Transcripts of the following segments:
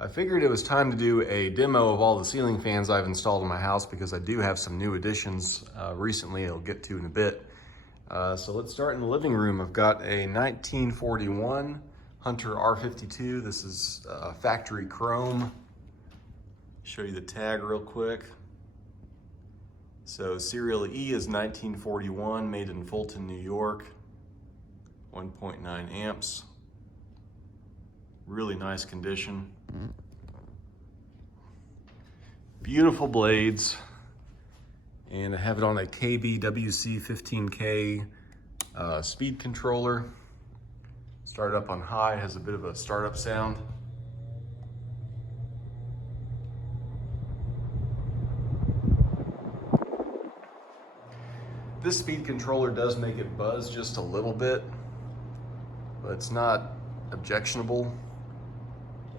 I figured it was time to do a demo of all the ceiling fans I've installed in my house because I do have some new additions recently I'll get to in a bit. So let's start in the living room. I've got a 1941 Hunter R52. This is factory chrome. Show you the tag real quick. So serial E is 1941, made in Fulton, New York. 1.9 amps. Really nice condition. Beautiful blades. And I have it on a KBWC 15K speed controller. Start up on high, has a bit of a startup sound. This speed controller does make it buzz just a little bit, but it's not objectionable.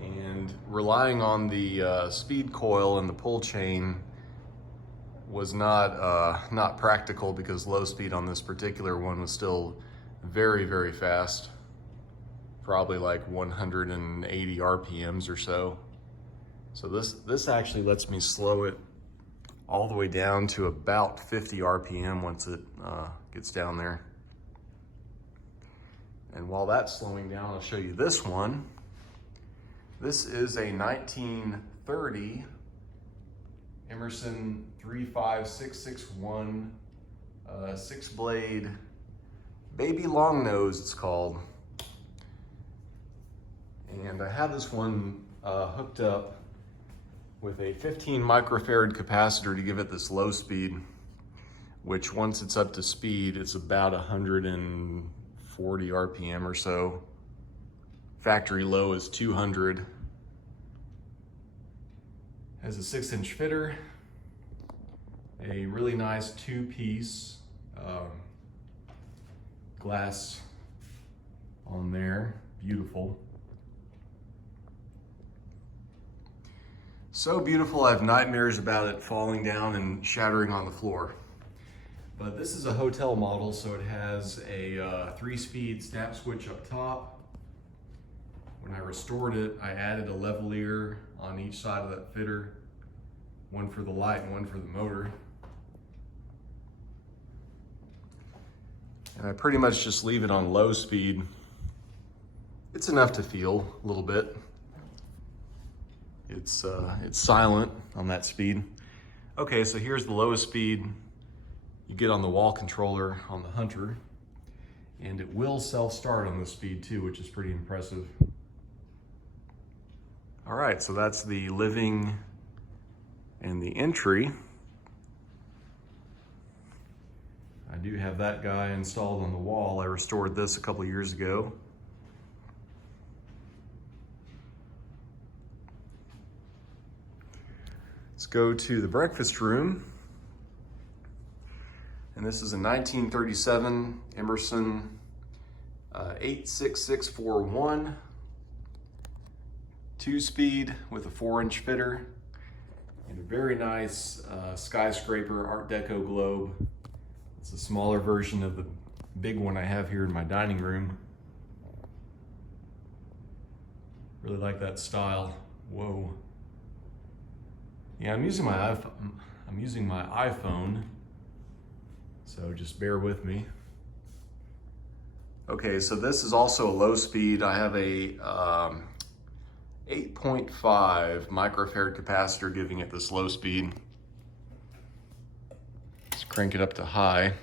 And relying on the speed coil and the pull chain was not practical because low speed on this particular one was still very, very fast. Probably like 180 RPMs or so. So this actually lets me slow it all the way down to about 50 RPM once it gets down there. And while that's slowing down, I'll show you this one. This is a 1930 Emerson 35661 6-blade baby long nose, it's called. And I have this one hooked up with a 15 microfarad capacitor to give it this low speed, which once it's up to speed, it's about 140 RPM or so. Factory low is 200. Has a 6-inch fitter, a really nice 2-piece glass on there, beautiful. So beautiful, I have nightmares about it falling down and shattering on the floor. But this is a hotel model, so it has a 3-speed snap switch up top. When I restored it, I added a lavalier on each side of that fitter, one for the light and one for the motor. And I pretty much just leave it on low speed. It's enough to feel a little bit. It's silent on that speed. Okay, so here's the lowest speed you get on the wall controller on the Hunter. And it will self-start on this speed too, which is pretty impressive. All right, so that's the living and the entry. I do have that guy installed on the wall. I restored this a couple years ago. Let's go to the breakfast room. And this is a 1937 Emerson 86641. 2-speed with a 4-inch fitter and a very nice skyscraper Art Deco globe. It's a smaller version of the big one I have here in my dining room. Really like that style. Whoa. Yeah, I'm using my iPhone, so just bear with me. Okay, so this is also a low speed. I have a 8.5 microfarad capacitor giving it this low speed. Let's crank it up to high.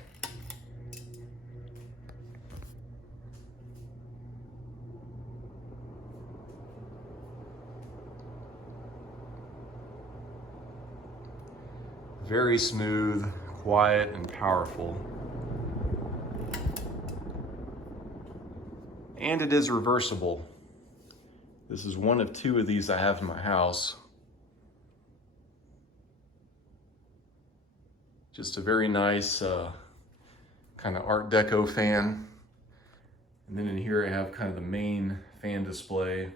Very smooth, quiet, and powerful. And it is reversible. This is one of 2 of these I have in my house. Just a very nice kind of Art Deco fan. And then in here I have kind of the main fan display.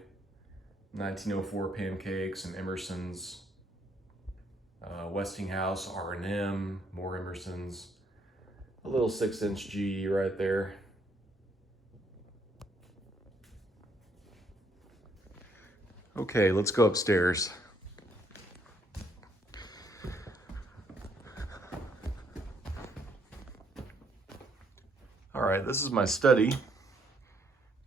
1904 pancakes and Emerson's. Westinghouse, R&M, more Emerson's. A little 6-inch G right there. Okay, let's go upstairs. All right, this is my study.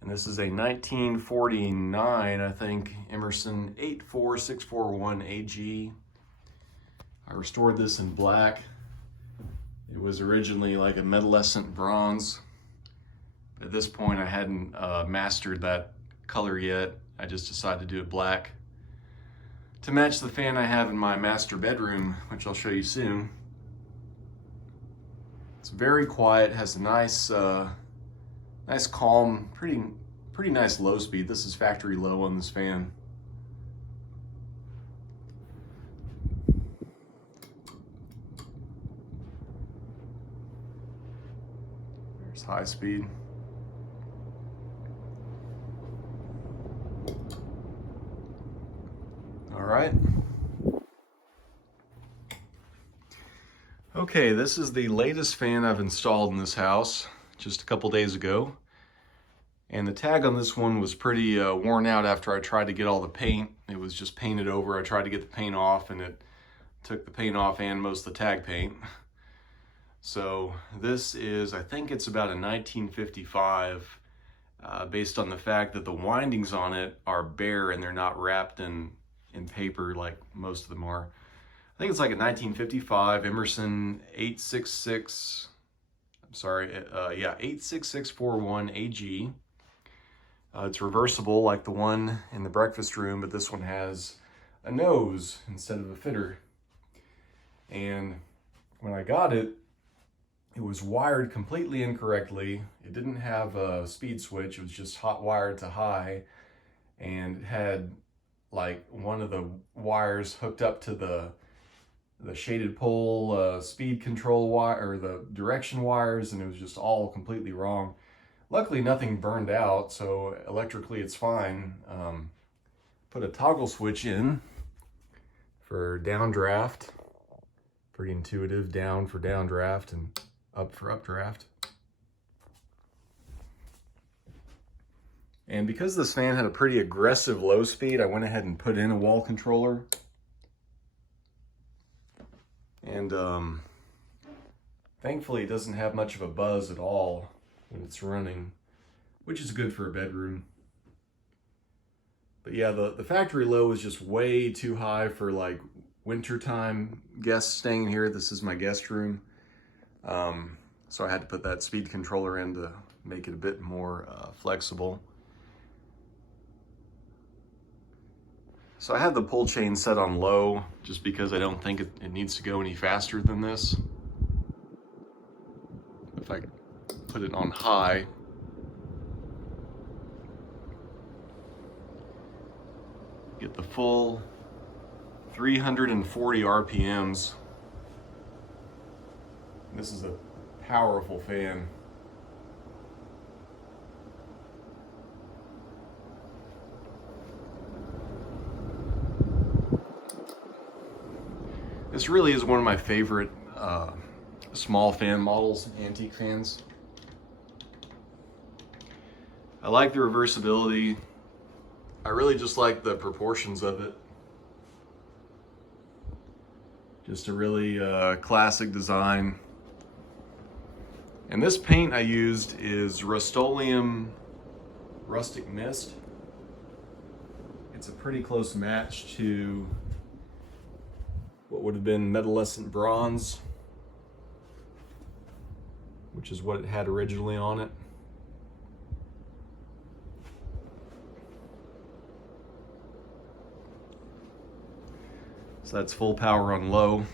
And this is a 1949, I think, Emerson 84641AG. I restored this in black. It was originally like a metallescent bronze. At this point, I hadn't mastered that color yet. I just decided to do it black to match the fan I have in my master bedroom, which I'll show you soon. It's very quiet, has a nice, nice calm, pretty nice low speed. This is factory low on this fan. There's high speed. All right. Okay, this is the latest fan I've installed in this house just a couple days ago. And the tag on this one was pretty worn out after I tried to get all the paint. It was just painted over. I tried to get the paint off and it took the paint off and most of the tag paint. So this is, I think it's about a 1955, based on the fact that the windings on it are bare and they're not wrapped in paper like most of them are. I think it's like a 1955 Emerson 86641AG. It's reversible like the one in the breakfast room, but this one has a nose instead of a fitter. And when I got it, it was wired completely incorrectly. It didn't have a speed switch. It was just hot wired to high, and it had like one of the wires hooked up to the shaded pole speed control wire, or the direction wires, and it was just all completely wrong. Luckily, nothing burned out, so electrically it's fine. Put a toggle switch in for downdraft. Pretty intuitive, down for downdraft and up for updraft. And because this fan had a pretty aggressive low speed, I went ahead and put in a wall controller. And thankfully it doesn't have much of a buzz at all when it's running, which is good for a bedroom. But yeah, the factory low is just way too high for like wintertime guests staying here. This is my guest room. So I had to put that speed controller in to make it a bit more flexible. So I had the pull chain set on low just because I don't think it needs to go any faster than this. If I put it on high, get the full 340 RPMs. This is a powerful fan. This really is one of my favorite small fan models, antique fans. I like the reversibility. I really just like the proportions of it. Just a really classic design. And this paint I used is Rust-Oleum Rustic Mist. It's a pretty close match to what would have been metallescent bronze, which is what it had originally on it. So that's full power on low.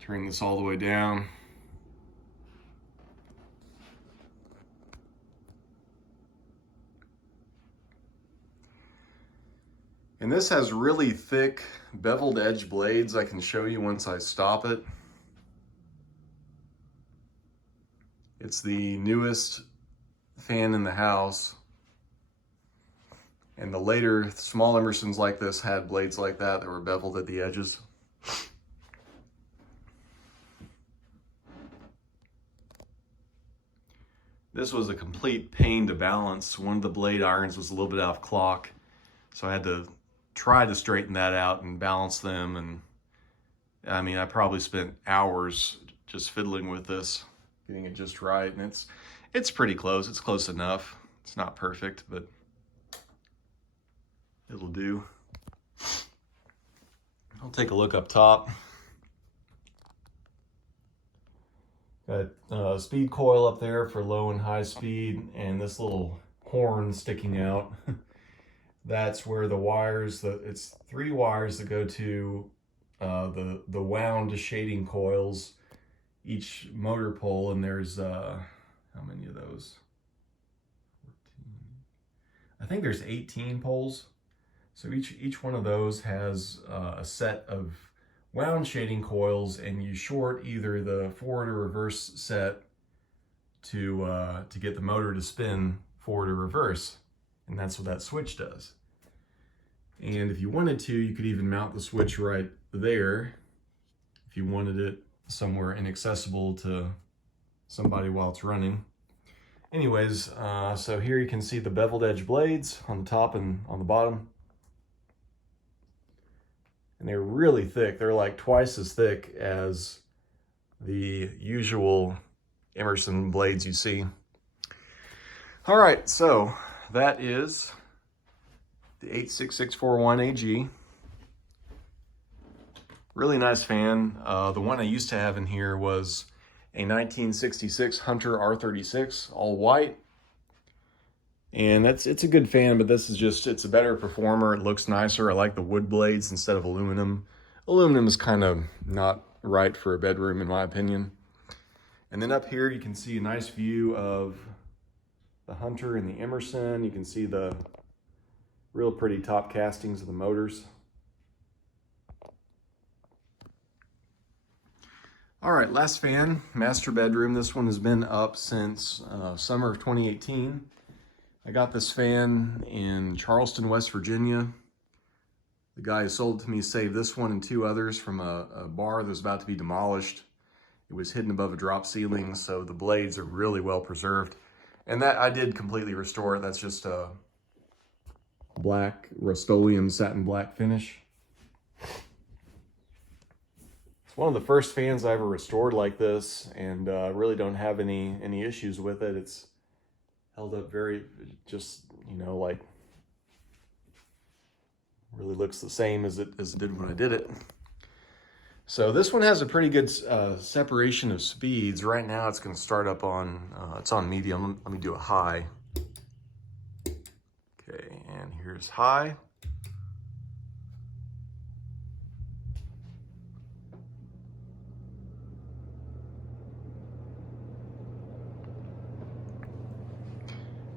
Turn this all the way down. And this has really thick beveled edge blades. I can show you once I stop it. It's the newest fan in the house. And the later small Emersons like this had blades like that were beveled at the edges. This was a complete pain to balance. One of the blade irons was a little bit off clock, so I had to try to straighten that out and balance them. And I mean, I probably spent hours just fiddling with this, getting it just right. And it's pretty close. It's close enough. It's not perfect, but it'll do. I'll take a look up top. Got a speed coil up there for low and high speed, and this little horn sticking out. That's where the wires, it's 3 wires that go to the wound shading coils, each motor pole, and there's how many of those? 14. I think there's 18 poles. So each one of those has a set of wound shading coils, and you short either the forward or reverse set to get the motor to spin forward or reverse, and that's what that switch does. And if you wanted to, you could even mount the switch right there if you wanted it somewhere inaccessible to somebody while it's running. Anyways, so here you can see the beveled edge blades on the top and on the bottom. And they're really thick. They're like twice as thick as the usual Emerson blades you see. All right, so that is the 86641AG. Really nice fan. The one I used to have in here was a 1966 Hunter R52, all white. And it's a good fan, but this is just, it's a better performer. It looks nicer. I like the wood blades instead of aluminum. Aluminum is kind of not right for a bedroom, in my opinion. And then up here, you can see a nice view of the Hunter and the Emerson. You can see the real pretty top castings of the motors. All right, last fan, master bedroom. This one has been up since summer of 2018. I got this fan in Charleston, West Virginia. The guy who sold it to me saved this one and 2 others from a bar that was about to be demolished. It was hidden above a drop ceiling, so the blades are really well preserved. And that I did completely restore it. That's just a black Rust-Oleum satin black finish. It's one of the first fans I ever restored like this, and really don't have any issues with it. It's held up very, just, you know, like, really looks the same as it did when I did it. So this one has a pretty good separation of speeds. Right now it's going to start up on, it's on medium. Let me do a high. Okay, and here's high.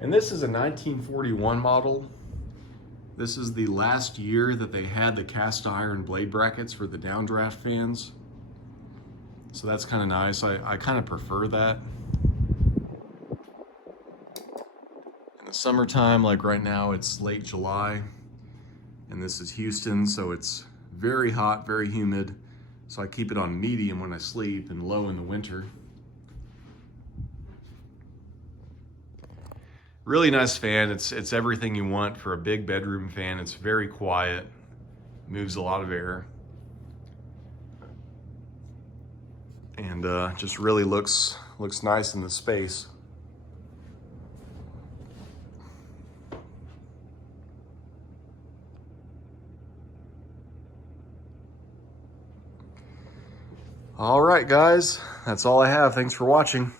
And this is a 1941 model. This is the last year that they had the cast iron blade brackets for the downdraft fans. So that's kind of nice. I kind of prefer that. In the summertime, like right now, it's late July, and this is Houston, so it's very hot, very humid. So I keep it on medium when I sleep and low in the winter. Really nice fan. It's everything you want for a big bedroom fan. It's very quiet, moves a lot of air, and just really looks nice in the space. All right, guys, that's all I have. Thanks for watching.